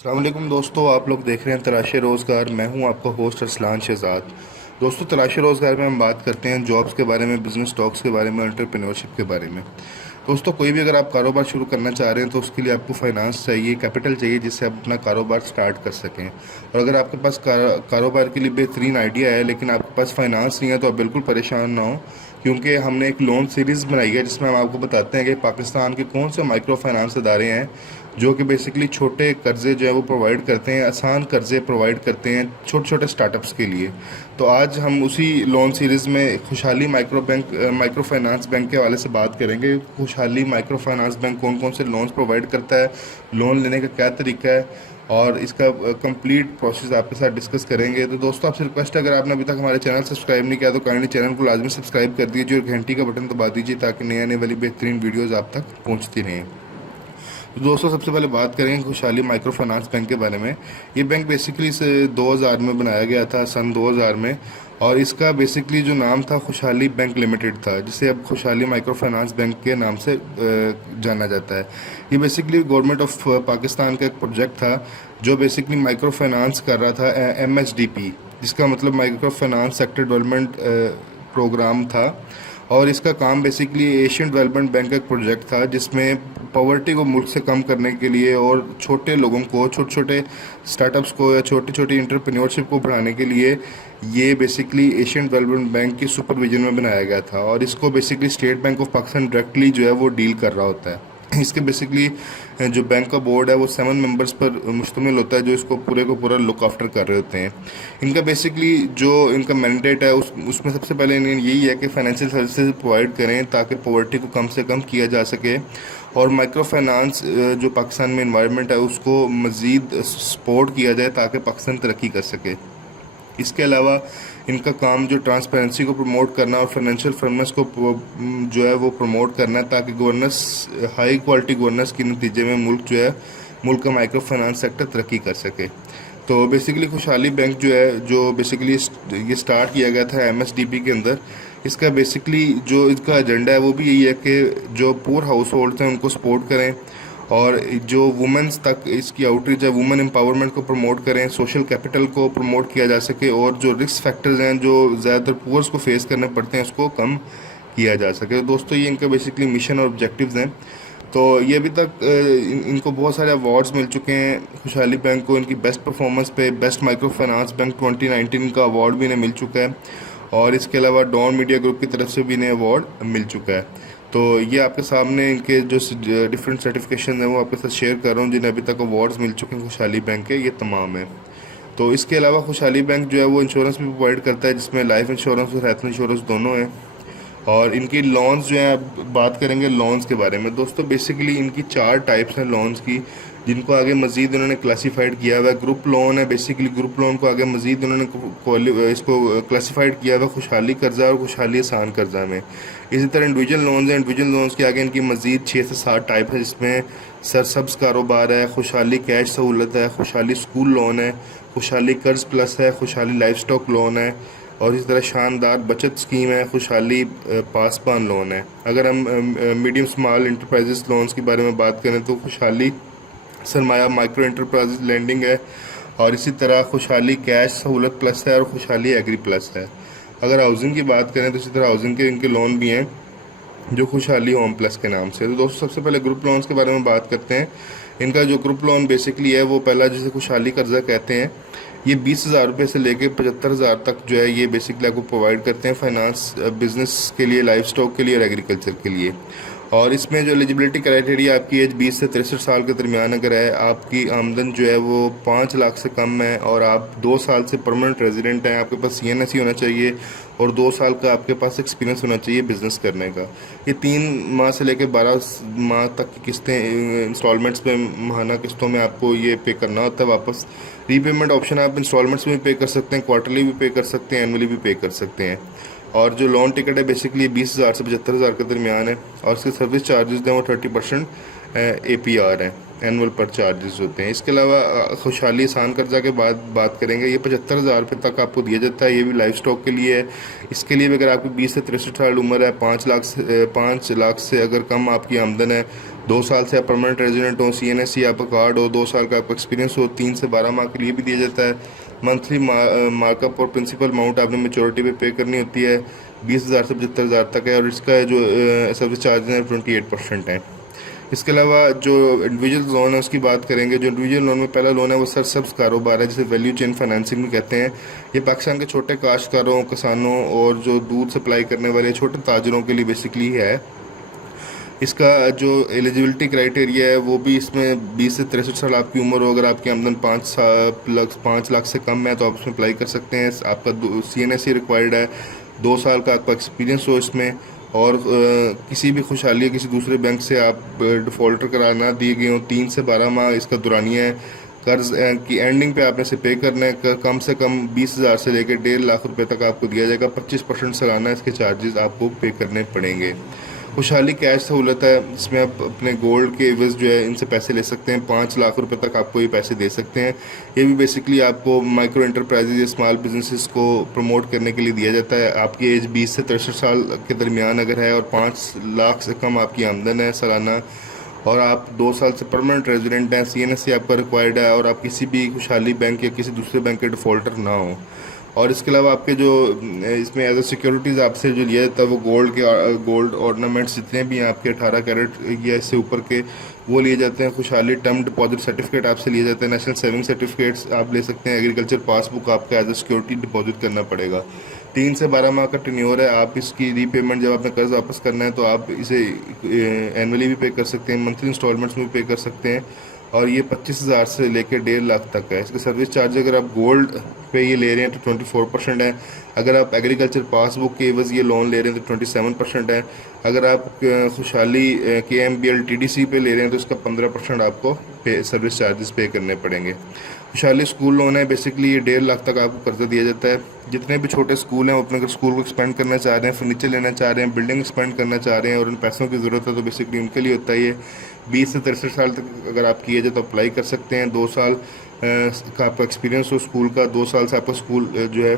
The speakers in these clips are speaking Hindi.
अस्सलाम वालेकुम दोस्तों, आप लोग देख रहे हैं तलाश रोज़गार। मैं हूं आपका होस्ट अरसलान शहजाद। दोस्तों, तलाश रोज़गार में हम बात करते हैं जॉब्स के बारे में, बिज़नेस टॉक्स के बारे में, एंटरप्रेन्योरशिप के बारे में। दोस्तों, कोई भी अगर आप कारोबार शुरू करना चाह रहे हैं तो उसके लिए आपको फाइनेंस चाहिए, कैपिटल चाहिए, जिससे आप अपना कारोबार स्टार्ट कर सकें। और अगर आपके पास कारोबार के लिए बेहतरीन आइडिया है लेकिन आपके पास फाइनेंस नहीं है तो आप बिल्कुल परेशान ना हो, क्योंकि हमने एक लोन सीरीज़ बनाई है जिसमें हम आपको बताते हैं कि पाकिस्तान के कौन से माइक्रो फाइनेंस इदारे हैं जो कि बेसिकली छोटे कर्जे जो है वो प्रोवाइड करते हैं, आसान कर्जे प्रोवाइड करते हैं छोटे छोटे स्टार्टअप्स के लिए। तो आज हम उसी लोन सीरीज़ में खुशहाली माइक्रो फाइनेंस बैंक के हवाले से बात करेंगे। खुशहाली माइक्रो फाइनेंस बैंक कौन कौन से लोन्स प्रोवाइड करता है, लोन लेने का क्या तरीका है, और इसका कंप्लीट प्रोसेस आपके साथ डिस्कस करेंगे। तो दोस्तों, आपसे रिक्वेस्ट है, अगर आपने अभी तक हमारे चैनल सब्सक्राइब नहीं किया तो काइंडली चैनल को लाजमी सब्सक्राइब कर दीजिए और घंटी का बटन दबा दीजिए ताकि नई आने वाली बेहतरीन वीडियोज़ आप तक पहुँचती रहें। तो दोस्तों, सबसे पहले बात करेंगे खुशहाली माइक्रो फाइनेंस बैंक के बारे में। ये बैंक बेसिकली से 2000 में बनाया गया था, सन 2000 में। और इसका बेसिकली जो नाम था खुशहाली बैंक लिमिटेड था, जिसे अब खुशहाली माइक्रो फाइनेंस बैंक के नाम से जाना जाता है। ये बेसिकली गवर्नमेंट ऑफ पाकिस्तान का एक प्रोजेक्ट था जो बेसिकली माइक्रो फाइनेंस कर रहा था, MSDP, जिसका मतलब micro finance sector development program था। और इसका काम बेसिकली एशियन डेवलपमेंट बैंक का एक प्रोजेक्ट था जिसमें पॉवर्टी को मुल्क से कम करने के लिए और छोटे लोगों को, छोटे छोटे स्टार्टअप्स को या छोटी छोटी इंटरप्रेन्योरशिप को बढ़ाने के लिए ये बेसिकली एशियन डेवलपमेंट बैंक की सुपरविजन में बनाया गया था। और इसको basically state bank of Pakistan directly जो है वो डील कर रहा होता है। इसके बेसिकली जो बैंक का बोर्ड है वो 7 मेंबर्स पर मुश्तमिल होता है जो इसको पूरे को पूरा लुक आफ्टर कर रहे होते हैं। इनका बेसिकली जो इनका मैंडेट है उसमें सबसे पहले इन्हें यही है कि फाइनेंशियल सर्विसेज प्रोवाइड करें ताकि पॉवर्टी को कम से कम किया जा सके, और माइक्रो फाइनेंस जो पाकिस्तान में इन्वायरमेंट है उसको मज़ीद सपोर्ट किया जाए ताकि पाकिस्तान तरक्की कर सके। इसके अलावा इनका काम जो ट्रांसपेरेंसी को प्रमोट करना और फाइनेंशियल फर्मनेस को जो है वो प्रमोट करना है ताकि गवर्नेंस, हाई क्वालिटी गवर्नेंस के नतीजे में मुल्क का माइक्रो फाइनेंस सेक्टर तरक्की कर सके। तो बेसिकली खुशहाली बैंक जो है, जो बेसिकली ये स्टार्ट किया गया था MSDP के अंदर। इसका बेसिकली जो इसका एजेंडा है वो भी यही है कि जो पुअर हाउस होल्ड हैं उनको सपोर्ट करें, और जो वुमेंस तक इसकी आउटरीच है, वुमेन एम्पावरमेंट को प्रमोट करें, सोशल कैपिटल को प्रमोट किया जा सके, और जो रिस्क फैक्टर्स हैं जो ज़्यादातर पुअर्स को फेस करने पड़ते हैं उसको कम किया जा सके। तो दोस्तों, ये इनका बेसिकली मिशन और ऑब्जेक्टिव्स हैं। तो ये अभी तक इनको बहुत सारे अवार्ड्स मिल चुके हैं खुशहाली बैंक को। इनकी बेस्ट परफॉर्मेंस पे बेस्ट माइक्रो फाइनेंस बैंक 2019 का अवार्ड भी इन्हें मिल चुका है, और इसके अलावा डॉन मीडिया ग्रुप की तरफ से भी इन्हें अवार्ड मिल चुका है। तो ये आपके सामने इनके जो डिफरेंट सर्टिफिकेशन हैं वो आपके साथ शेयर कर रहा हूँ जिन्हें अभी तक अवार्ड्स मिल चुके हैं खुशहाली बैंक के, ये तमाम है। तो इसके अलावा खुशहाली बैंक जो है वो इंश्योरेंस भी प्रोवाइड करता है जिसमें लाइफ इंश्योरेंस और हेल्थ इंश्योरेंस दोनों हैं। और इनकी लोन्स जो हैं, अब बात करेंगे लोन्स के बारे में। दोस्तों, बेसिकली इनकी 4 टाइप्स हैं लोन्स की, जिनको आगे मज़ीद उन्होंने क्लासीफाइड किया हुआ है। ग्रुप लोन है, बेसिकली ग्रुप लोन को आगे मज़ीद उन्होंने इसको क्लासीफाइड किया हुआ है खुशहाली कर्जा और खुशहाली आसान कर्जा में। इसी तरह इंडिविजुअल लोन्स हैं, इंडिविजुअल लोन्स के आगे इनकी मज़ीद 6 से 7 टाइप है, जिसमें सरसब्स कारोबार है, खुशहाली कैश सहूलत है, खुशहाली स्कूल लोन है, खुशहाली कर्ज प्लस है, खुशहाली लाइफ स्टॉक लोन है, और इसी तरह शानदार बचत स्कीम है, खुशहाली पासबान लोन है। अगर हम मीडियम स्मॉल इंटरप्राइजेस लोन्स के बारे में बात करें तो खुशहाली सरमाया माइक्रो इंटरप्राइजेस लैंडिंग है, और इसी तरह खुशहाली कैश सहूलत प्लस है, और खुशहाली एग्री प्लस है। अगर हाउसिंग की बात करें तो इसी तरह हाउसिंग के इनके लोन भी हैं जो खुशहाली होम प्लस के नाम से। तो दोस्तों, सबसे पहले ग्रुप लोन्स के बारे में बात करते हैं। इनका जो ग्रुप लोन बेसिकली है वो पहला जिसे खुशहाली कर्जा कहते हैं, ये 20,000 रुपये से लेके 75,000 तक जो है ये बेसिकली आपको प्रोवाइड करते हैं फाइनेंस बिजनेस के लिए, लाइफ स्टॉक के लिए और एग्रीकल्चर के लिए। और इसमें जो एलिजिबिलिटी क्राइटेरिया, आपकी एज 20 से 63 साल के दरमियान अगर है, आपकी आमदन जो है वो 5 लाख से कम है, और आप 2 साल से परमानेंट रेजिडेंट हैं, आपके पास CNSE होना चाहिए, और 2 साल का आपके पास एक्सपीरियंस होना चाहिए बिज़नेस करने का। ये 3 माह से लेकर 12 माह तक की किस्तें इंस्टॉलमेंट्स में, माहाना किस्तों में आपको ये पे करना होता है वापस। रीपेमेंट ऑप्शन आप इंस्टॉलमेंट्स में भी पे कर सकते हैं, क्वार्टरली भी पे कर सकते हैं, एनुअली भी पे कर सकते हैं। और जो लोन टिकट है बेसिकली 20,000 से 75,000 के दरमियान है, और इसके सर्विस चार्जेस हैं वो 30% APR है, एनुअल पर चार्जेस होते हैं। इसके अलावा खुशहाली आसान कर्जा के बाद बात करेंगे, ये 75,000 रुपये तक आपको दिया जाता है। ये भी लाइफ स्टॉक के लिए है। इसके लिए भी अगर आपकी 20 से 63 साल उम्र है, 5 लाख से अगर कम आपकी आमदन है, 2 साल से आप परमानेंट रेजिडेंट हो, CNSE आपका कार्ड हो, 2 साल का आपका एक्सपीरियंस हो, 3 से 12 माह के लिए भी दिया जाता है। मंथली मार्कअप और प्रिंसिपल अमाउंट आपने मेचोरिटी पे पे करनी होती है, 20,000 से 75,000 तक है। और इसका जो सर्विस चार्ज है 28% है। इसके अलावा जो इंडिविजुअल लोन है उसकी बात करेंगे। जो इंडिविजुअल लोन में पहला लोन है वो सरसब्ज कारोबार है, जिसे वैल्यू चेन फाइनेंसिंग भी कहते हैं। ये पाकिस्तान के छोटे काश्तकारों, किसानों और जो दूध सप्लाई करने वाले छोटे ताजरों के लिए बेसिकली है। इसका जो एलिजिबिलिटी क्राइटेरिया है वो भी इसमें 20 से 63 साल आपकी उम्र हो, अगर आपकी आमदन 5 लाख से कम है तो आप इसमें अप्लाई कर सकते हैं। आपका CNSE रिक्वायर्ड है, 2 साल का आपका एक्सपीरियंस हो इसमें, और किसी भी खुशहाली किसी दूसरे बैंक से आप डिफ़ॉल्टर करार ना दिए गए हों, 3 से 12 माह इसका दुरानिया है। कर्ज की एंडिंग पे आपने से पे करना है। कम से कम 20,000 से लेकर 1.5 लाख रुपए तक आपको दिया जाएगा। 25% सालाना इसके चार्जेस आपको पे करने पड़ेंगे। खुशहाली कैश सहूलत है, इसमें आप अपने गोल्ड के एवज जो है इनसे पैसे ले सकते हैं। 5 लाख रुपए तक आपको ये पैसे दे सकते हैं। ये भी बेसिकली आपको माइक्रो एंटरप्राइजेज या स्मॉल बिजनेसेस को प्रमोट करने के लिए दिया जाता है। आपकी एज 20 से 63 साल के दरमियान अगर है और 5 लाख से कम आपकी आमदन है सालाना, और आप 2 साल से परमानेंट रेजिडेंट हैं, CNSE आपका रिक्वायर्ड है, और आप किसी भी खुशहाली बैंक या किसी दूसरे बैंक के डिफ़ॉल्टर ना हो। और इसके अलावा आपके जो इसमें एज ए सिक्योरिटीज़ आपसे जो लिया जाता है वो गोल्ड ऑर्नामेंट्स जितने भी हैं आपके 18 कैरेट या इससे ऊपर के, वो लिए जाते हैं। खुशहाली टर्म डिपॉजिट सर्टिफिकेट आपसे लिए जाते हैं। नेशनल सेविंग सर्टिफिकेट्स आप ले सकते हैं। एग्रीकल्चर पासबुक आपका एज ए सिक्योरिटी डिपॉजिट करना पड़ेगा। 3 से 12 माह का टेन्योर है। आप इसकी रीपेमेंट जब आपने कर्ज वापस करना है तो आप इसे एनुअली भी पे कर सकते हैं, मंथली इंस्टॉलमेंट्स में भी पे कर सकते हैं। और ये 25,000 से लेकर 1.5 लाख तक है। इसका सर्विस चार्ज अगर आप गोल्ड पे ये ले रहे हैं तो 24% है। अगर आप एग्रीकल्चर पासबुक के एवज ये लोन ले रहे हैं तो 27% है। अगर आप खुशहाली KMBL TDC पे ले रहे हैं तो इसका 15% आपको सर्विस चार्जेस पे करने पड़ेंगे। खुशहाली स्कूल लोन है, बेसिकली ये 1.5 लाख तक आपको कर्जा दिया जाता है। जितने भी छोटे स्कूल हैं वो अपने अगर स्कूल को एक्सपेंड करना चाह रहे हैं, फर्नीचर लेना चाह रहे हैं, बिल्डिंग एक्सपेंड करना चाह रहे हैं और उन पैसों की ज़रूरत है तो बेसिकली उनके लिए होता है ये। 20 से 63 साल तक अगर आप किए जाए तो अप्लाई कर सकते हैं। 2 साल का आपका एक्सपीरियंस हो स्कूल का, 2 साल से आपका स्कूल जो है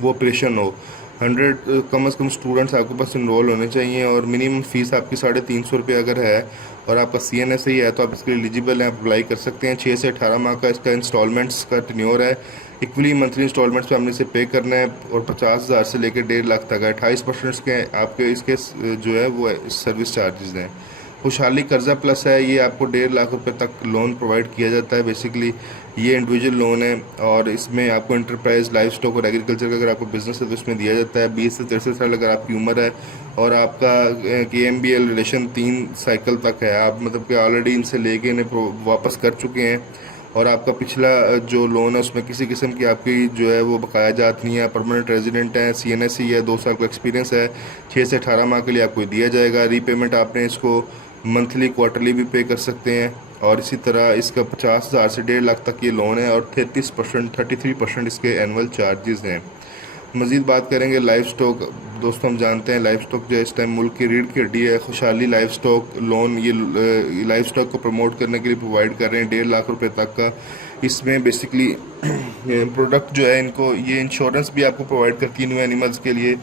वो ऑपरेशन हो। 100 कम से कम स्टूडेंट्स आपके पास इनरोल होने चाहिए, और मिनिमम फ़ीस आपकी 350 रुपये अगर है और आपका CNSE है तो आप इसके लिए एलिजिबल हैं, आप अप्लाई कर सकते हैं। 6 से 18 माह का इसका इंस्टॉलमेंट्स का टेन्योर है। इक्वली मंथली इंस्टॉलमेंट्स पे हमने इसे पे करना है, और 50,000 से लेकर 1.5 लाख तक है। 28% के आपके इसके जो है वो सर्विस चार्जेस हैं। खुशहाली कर्जा प्लस है, ये आपको 1.5 लाख रुपए तक लोन प्रोवाइड किया जाता है। बेसिकली ये इंडिविजुअल लोन है, और इसमें आपको इंटरप्राइज, लाइफ स्टॉक और एग्रीकल्चर का अगर आपको बिजनेस है तो इसमें दिया जाता है। 20 से 63 साल अगर आपकी उम्र है और आपका KMBL रिलेशन 3 साइकिल तक है, आप मतलब कि ऑलरेडी इनसे लेके इन्हें वापस कर चुके हैं, और आपका पिछला जो लोन है उसमें किसी किस्म की आपकी जो है वो बकाया जात नहीं है, परमानेंट रेजिडेंट है, CNSE है, 2 साल का एक्सपीरियंस है, 6 से 18 माह के लिए आपको दिया जाएगा। रीपेमेंट आपने इसको मंथली क्वार्टरली भी पे कर सकते हैं। और इसी तरह इसका 50,000 से 1.5 लाख तक ये लोन है, और 33% इसके एनुअल चार्जेस हैं। मज़ीद बात करेंगे लाइफ स्टॉक। दोस्तों हम जानते हैं लाइफ स्टॉक जो है इस टाइम मुल्क की रीढ़ की हड्डी है। खुशहाली लाइफ स्टॉक लोन ये लाइफ स्टॉक को प्रमोट करने के लिए प्रोवाइड कर रहे हैं 1.5 लाख रुपए तक का। इसमें बेसिकली प्रोडक्ट जो है इनको ये इंश्योरेंस भी आपको प्रोवाइड करती है न्यू एनिमल्स के लिए।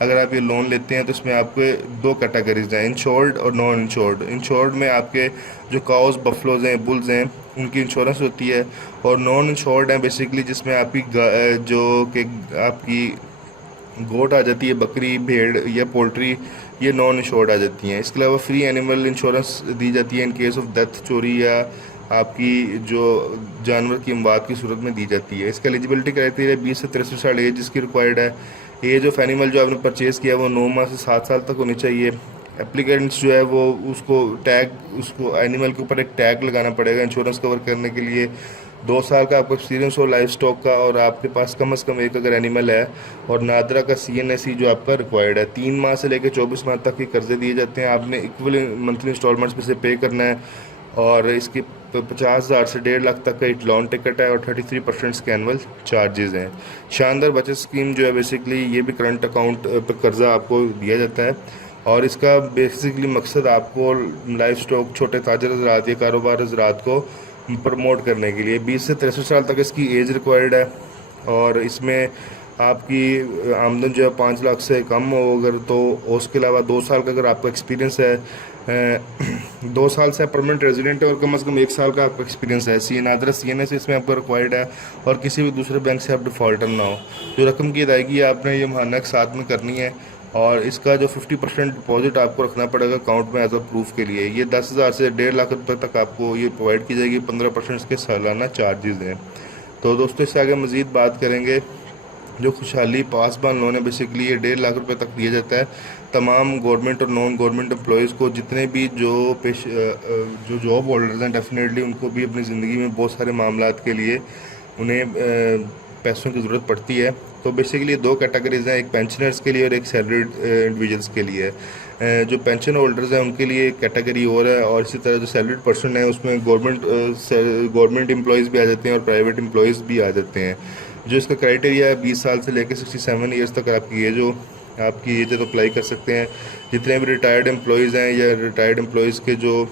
अगर आप ये लोन लेते हैं तो इसमें आपके 2 कैटेगरीज हैं, इंश्योर्ड और नॉन इंश्योर्ड। इंश्योर्ड में आपके जो काउस, बफलोज हैं, बुल्स हैं, उनकी इंश्योरेंस होती है, और नॉन इंश्योर्ड है बेसिकली जिसमें आपकी जो कि आपकी गोट आ जाती है, बकरी, भेड़ या पोल्ट्री, ये नॉन इंश्योर्ड आ जाती हैं। इसके अलावा फ्री एनिमल इंश्योरेंस दी जाती है इन केस ऑफ डेथ, चोरी या आपकी जो जानवर की अमवात की सूरत में दी जाती है। इसका एलिजिबिलिटी क्राइटेरिया 20 से 63 साल एज इसकी रिक्वायर्ड है। एज ऑफ एनिमल जो आपने परचेज़ किया वो 9 माह से 7 साल तक होनी चाहिए। एप्लीकेंट्स जो है वो उसको एनिमल के ऊपर एक टैग लगाना पड़ेगा इंश्योरेंस कवर करने के लिए। 2 साल का आपको एक्सपीरियंस हो लाइफ स्टॉक का, और आपके पास कम से कम एक अगर एनिमल है, और नादरा का CNSE जो आपका रिक्वायर्ड है। 3 माह से लेकर 24 माह तक के कर्जे दिए जाते हैं। आपने इक्वल मंथली इंस्टॉलमेंट्स में से पे करना है, और इसके 50,000 से 1.5 लाख तक का एक लोन टिकट है, और 33% के एनुअल चार्जेस हैं। शानदार बचत स्कीम जो है बेसिकली ये भी करंट अकाउंट पर कर्जा आपको दिया जाता है, और इसका बेसिकली मकसद आपको लाइफ स्टॉक छोटे ताजर हज़रात या कारोबार हज़रात को प्रमोट करने के लिए 20 से 63 साल तक इसकी एज रिक्वायर्ड है। और इसमें आपकी आमदन जो है 5 लाख से कम हो अगर तो, उसके अलावा 2 साल का अगर आपका एक्सपीरियंस है, 2 साल से परमानेंट रेजिडेंट है और कम से कम 1 साल का आपका एक्सपीरियंस है। CNS इसमें आपको रिक्वायर्ड है और किसी भी दूसरे बैंक से आप डिफ़ॉल्टर ना हो। जो रकम की अदायगी आपने ये महाना के साथ में करनी है और इसका जो 50% डिपॉजिट आपको रखना पड़ेगा अकाउंट में एज अ प्रूफ के लिए। ये 10,000 से 1.5 लाख रुपये तक आपको ये प्रोवाइड की जाएगी। 15% इसके सालाना चार्जेज़ हैं। तो दोस्तों इससे आगे मज़ीद बात करेंगे। जो खुशहाली पासबान लोन है बेसिकली ये 1.5 लाख रुपए तक दिया जाता है तमाम गवर्नमेंट और नॉन गवर्नमेंट एम्प्लॉयज़ को। जितने भी जो जॉब होल्डर्स हैं डेफिनेटली उनको भी अपनी ज़िंदगी में बहुत सारे मामलात के लिए उन्हें पैसों की ज़रूरत पड़ती है। तो बेसिकली 2 कैटेगरीज हैं, एक पेंशनर्स के लिए और एक सैलरीड इंडिविजुअल्स के लिए। जो पेंशन होल्डर्स हैं उनके लिए कैटेगरी और है, और इसी तरह जो सैलरीड पर्सन है उसमें गवर्नमेंट एम्प्लॉयज़ भी आ जाते हैं और प्राइवेट एम्प्लॉयज़ भी आ जाते हैं। जो इसका क्राइटेरिया है 20 साल से लेकर 67 ईयर्स तक आपकी एज है तो अप्लाई कर सकते हैं। जितने भी रिटायर्ड एम्प्लॉयज़ हैं या रिटायर्ड एम्प्लॉयज़ के जो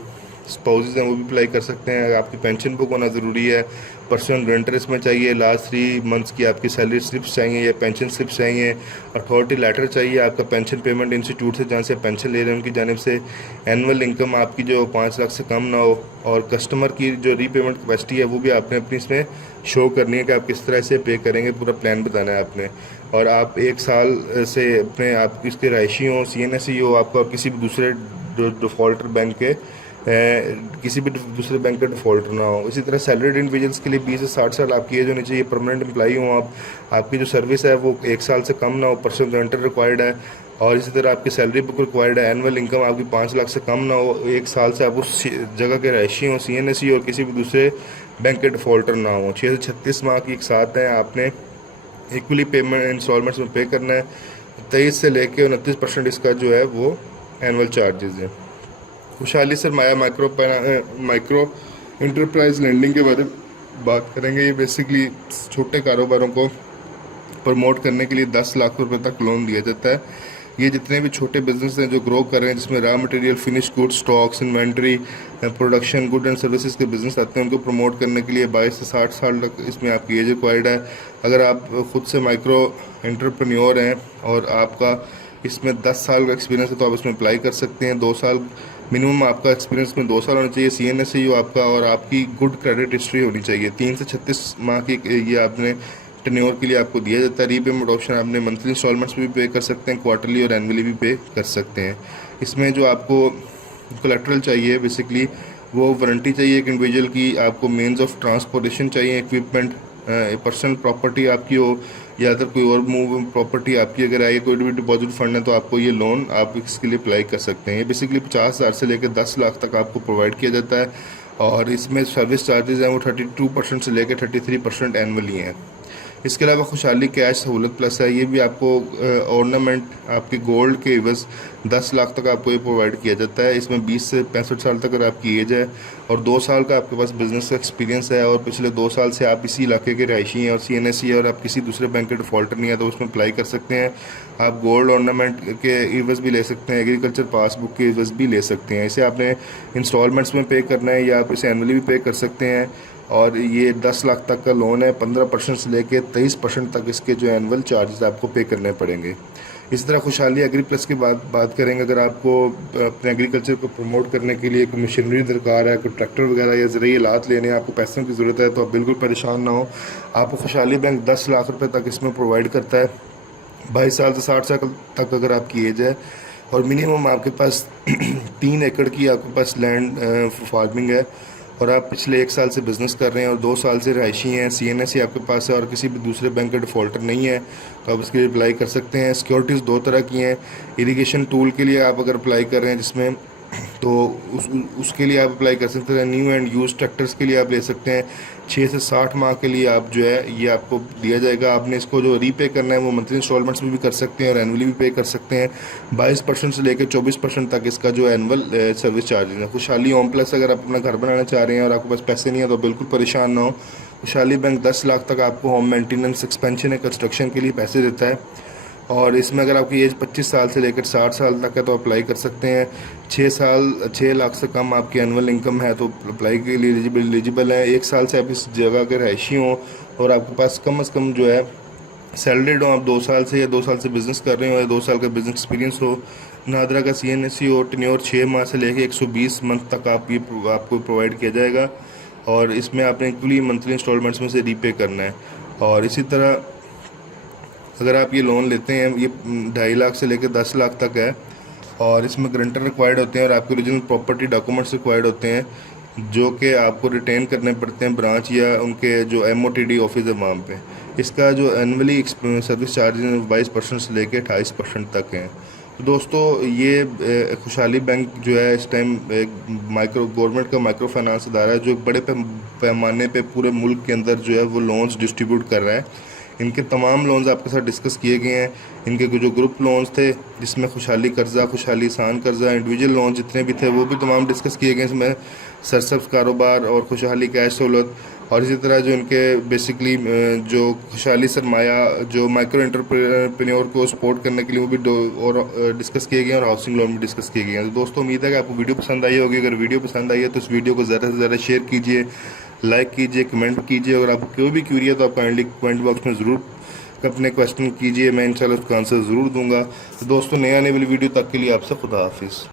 स्पाउसेस हैं वो भी अप्लाई कर सकते हैं। आपकी पेंशन बुक होना ज़रूरी है, पर्सनल गारंटर इसमें चाहिए, लास्ट 3 मंथ्स की आपकी सैलरी स्लिप्स चाहिए या पेंशन स्लिप्स चाहिए, अथॉरिटी लेटर चाहिए आपका पेंशन पेमेंट इंस्टीट्यूट से जहाँ से पेंशन ले रहे हैं उनकी जानिब से, एनुअल इनकम आपकी जो 5 लाख से कम ना हो, और कस्टमर की जो रीपेमेंट कैपेसिटी है वो भी आपने अपनी इसमें शो करनी है कि आप किस तरह से पे करेंगे, पूरा प्लान बताना है आपने। और आप 1 साल से अपने आप इसके रहायशी हो, CNSE हो आपका, और किसी भी दूसरे डिफ़ॉल्टर बैंक के किसी भी दूसरे बैंक का डिफ़ॉल्टर ना हो। इसी तरह सैलरीड इंडिविजुअल्स के लिए 20 से 60 साल आपकी एज होनी चाहिए, परमानेंट एम्प्लॉई हो आप, आपकी जो सर्विस है वो 1 साल से कम ना हो, पर्सनल गारंटर रिक्वायर्ड है, और इसी तरह आपकी सैलरी बुक रिक्वायर्ड है, एनुअल इनकम आपकी 5 लाख से कम ना हो, 1 साल से आप उस जगह के रहायशी हों, CNSE और किसी भी दूसरे बैंक के डिफ़ॉल्टर ना हो। 6 से 36 माह की एक साथ है, आपने इक्वली पेमेंट इंस्टॉलमेंट्स में पे करना है। 23 से लेके 29% इसका जो है वो एनुअल चार्जेज़ है। खुशहाली सरमाया माइक्रो इंटरप्राइज लैंडिंग के बारे में बात करेंगे। ये बेसिकली छोटे कारोबारों को प्रमोट करने के लिए 10 लाख रुपए तक लोन दिया जाता है। ये जितने भी छोटे बिजनेस हैं जो ग्रो कर रहे हैं, जिसमें raw material, finish good, stocks, inventory, production, good and services के बिजनेस आते हैं, उनको प्रमोट करने के लिए 22 से 60 साल तक इसमें आपकी एज रिक्वायर्ड है। अगर आप खुद से माइक्रो एंटरप्रेन्योर हैं और आपका इसमें 10 साल का एक्सपीरियंस है तो आप इसमें अप्लाई कर सकते हैं। 2 साल मिनिमम आपका एक्सपीरियंस में 2 साल होना चाहिए, CNSE हो आपका, और आपकी गुड क्रेडिट हिस्ट्री होनी चाहिए। 3 से 36 माह की ये आपने टेन्योर के लिए आपको दिया जाता है। रीपेमेंट ऑप्शन आपने मंथली इंस्टॉलमेंट्स भी पे कर सकते हैं, क्वार्टरली और एनुअली भी पे कर सकते हैं। इसमें जो आपको कोलेटरल चाहिए बेसिकली वो वारंटी चाहिए एक इंडिविजुअल की, आपको मीन्स ऑफ ट्रांसपोर्टेशन चाहिए, इक्विपमेंट, पर्सनल प्रॉपर्टी आपकी हो या अगर कोई और मूव प्रॉपर्टी आपकी अगर आई, कोई भी डिपॉजिट फंड है तो आपको ये लोन आप इसके लिए अप्लाई कर सकते हैं। ये बेसिकली 50,000 से लेकर 10 लाख तक आपको प्रोवाइड किया जाता है, और इसमें सर्विस चार्जेस हैं वो 32% से लेकर 33% एनुअली हैं। इसके अलावा खुशहाली कैश सहूलत प्लस है, ये भी आपको ऑर्नामेंट आपके गोल्ड के एवज 10 लाख तक आपको ये प्रोवाइड किया जाता है। इसमें 20 से 65 साल तक अगर आपकी एज है और 2 साल का आपके पास बिजनेस का एक्सपीरियंस है और पिछले 2 साल से आप इसी इलाके के रहायशी हैं और CNSE और आप किसी दूसरे बैंक के डिफ़ॉल्टर नहीं है तो उसमें अप्लाई कर सकते हैं। आप गोल्ड ऑर्नामेंट के एवज भी ले सकते हैं, एग्रीकल्चर पासबुक के एवज भी ले सकते हैं। इसे आपने इंस्टॉलमेंट्स में पे करना है या आप इसे एनुअली भी पे कर सकते हैं, और ये 10 लाख तक का लोन है। 15% से लेके 23% तक इसके जो एनुअल चार्जेस आपको पे करने पड़ेंगे। इसी तरह खुशहाली एग्री प्लस की बात करेंगे। अगर आपको अपने एग्रीकल्चर को प्रमोट करने के लिए कोई मशीनरी दरकार है, कोई ट्रैक्टर वगैरह या ज़रिए आलात लेने हैं, आपको पैसों की ज़रूरत है, तो आप बिल्कुल परेशान ना हो। आपको खुशहाली बैंक 10 लाख रुपये तक इसमें प्रोवाइड करता है। 22 साल से 60 साल तक अगर आपकी एज है और मिनिमम आपके पास 3 एकड़ की आपके पास लैंड फार्मिंग है और आप पिछले 1 साल से बिज़नेस कर रहे हैं और 2 साल से रहायशी हैं, CNSE आपके पास है और किसी भी दूसरे बैंक का डिफ़ॉल्टर नहीं है, तो आप इसके लिए अप्लाई कर सकते हैं। सिक्योरिटीज़ 2 तरह की हैं। इरिगेशन टूल के लिए आप अगर अप्लाई कर रहे हैं जिसमें तो उसके लिए आप अप्लाई कर सकते हैं। न्यू एंड यूज ट्रैक्टर्स के लिए आप ले सकते हैं। 6 से 60 माह के लिए आप जो है ये आपको दिया जाएगा। आपने इसको जो रीपे करना है वो मंथली इंस्टॉलमेंट्स में भी कर सकते हैं और एनुअली भी पे कर सकते हैं। 22% से लेकर 24% तक इसका जो एनुअल सर्विस चार्जेस है। खुशहाली होम प्लस अगर आप अपना घर बनाना चाह रहे हैं और आपके पास पैसे नहीं है तो बिल्कुल परेशान ना हो। खुशहाली बैंक 10 लाख तक आपको होम मेंटेनेंस, एक्सपेंशन या कंस्ट्रक्शन के लिए पैसे देता है। और इसमें अगर आपकी एज 25 साल से लेकर 60 साल तक है तो अप्लाई कर सकते हैं। 6 लाख से कम आपकी एनुअल इनकम है तो अप्लाई के लिए एलिजिबल है। 1 साल से आप इस जगह के रहायशी हों और आपके पास कम से कम जो है सैलरीड हो, आप 2 साल से या 2 साल से बिज़नेस कर रहे हो या 2 साल का बिज़नेस एक्सपीरियंस हो, नादरा का CNSE हो, टेन्योर 6 माह से लेकर 120 मंथ तक आपको प्रोवाइड किया जाएगा और इसमें आपने इक्वली मंथली इंस्टॉलमेंट्स में से रीपे करना है। और इसी तरह अगर आप ये लोन लेते हैं, ये 2.5 लाख से लेकर 10 लाख तक है और इसमें गारंटर रिक्वायर्ड होते हैं और आपके ओरिजिनल प्रॉपर्टी डॉक्यूमेंट्स रिक्वायर्ड होते हैं जो कि आपको रिटेन करने पड़ते हैं ब्रांच या उनके जो MOTD ऑफिस है वहाँ पे। इसका जो एनुअली सर्विस चार्जेस 22% से लेकर 28% तक हैं। तो दोस्तों ये खुशहाली बैंक जो है इस टाइम एक गवर्नमेंट का माइक्रो फाइनेंस इदारा है जो एक बड़े पैमाने पे पूरे मुल्क के अंदर जो है वो लोन्स डिस्ट्रीब्यूट कर रहा है। इनके तमाम लोन्स आपके साथ डिस्कस किए गए हैं। इनके जो ग्रुप लोन्स थे जिसमें खुशहाली कर्जा, खुशहाली आसान कर्जा, इंडिविजुअल लोन जितने भी थे वो भी तमाम डिस्कस किए गए। इसमें सरसब्स कारोबार और खुशहाली कैश सहूलत और इसी तरह जो इनके बेसिकली जो खुशहाली सरमाया जो माइक्रो एंटरप्रेन्योर को सपोर्ट करने के लिए वो भी डिस्कस किए गए हैं और हाउसिंग लोन भी डिस्कस किए गए हैं। तो दोस्तों उम्मीद है कि आपको वीडियो पसंद आई होगी। अगर वीडियो पसंद आई है तो इस वीडियो को ज़्यादा से ज़्यादा शेयर कीजिए, लाइक कीजिए, कमेंट कीजिए। अगर आपको कोई भी क्यूरी है तो आप काइंडली कमेंट बॉक्स में ज़रूर अपने क्वेश्चन कीजिए, मैं इंशाल्लाह उसका आंसर ज़रूर दूंगा। तो दोस्तों नए आने वाली वीडियो तक के लिए आपसे खुदा हाफिज़।